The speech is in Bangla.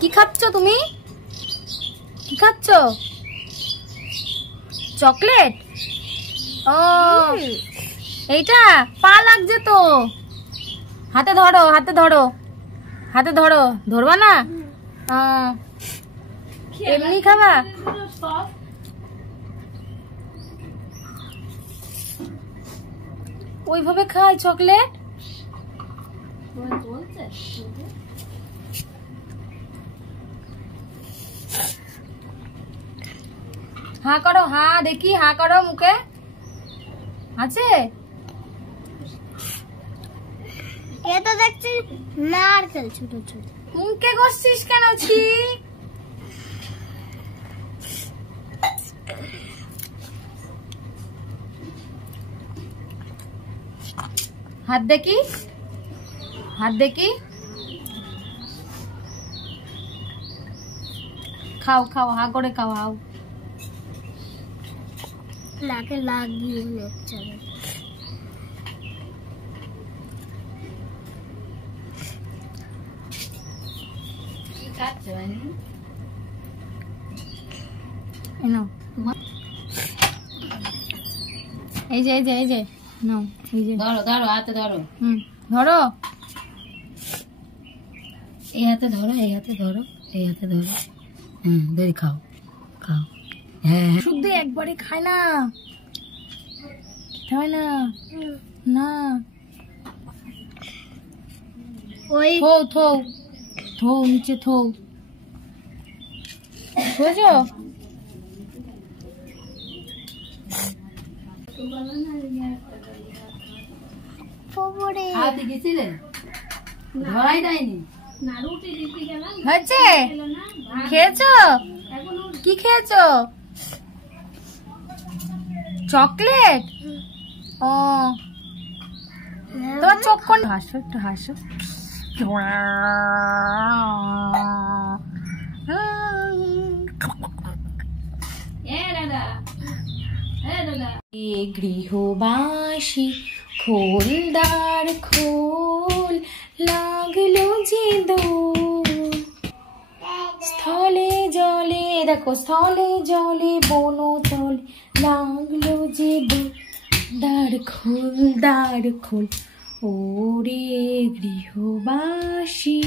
কি খাচ্ছ তুমি? কি খাচ্ছ? চকলেট? ও এইটা পা লাগছে তো। হাতে ধরো, হাতে ধরো, হাতে ধরো। ধরবা না? এমনি খাবা? ওইভাবে খায় চকলেট? হা করো, হা দেখি, হা করো মুখে। আছে? এটা দেখছি নারকেল ছোট ছোট। মুখে ঘষছিস কেন? ছি। হাত দেখি, হাত দেখি। খাও খাও, হা করে খাও, হাও। নাকে লাগিয়ে নিচ্ছে। এই যে এই যে এই যে নাও, এই যে ধরো ধরো, হাতে ধরো। ধরো, এই হাতে ধরো, এই হাতে ধরো, এই হাতে ধরো। ধরে খাও, খাও। হ্যাঁ শুদ্ধ একবারে খায় না, খায় না। না, ওই থো থো থো, নিচে থো। বুঝছো? হাতে গেছিলে, ধরাই দেয়নি। হয়েছে? খেয়েছো? কি খেয়েছো? চকলেট? ও তোমার চোখ কোন? হাসো, একটু হাসো। গৃহবাসী খোলদার খোল, লাগলো যে দোল। স্থলে জলে, দেখো স্থলে জলে বনতলে, লাগলো যে দোল। দাঁড় খোল, দাঁড় খোল, ওরে গৃহবাসী।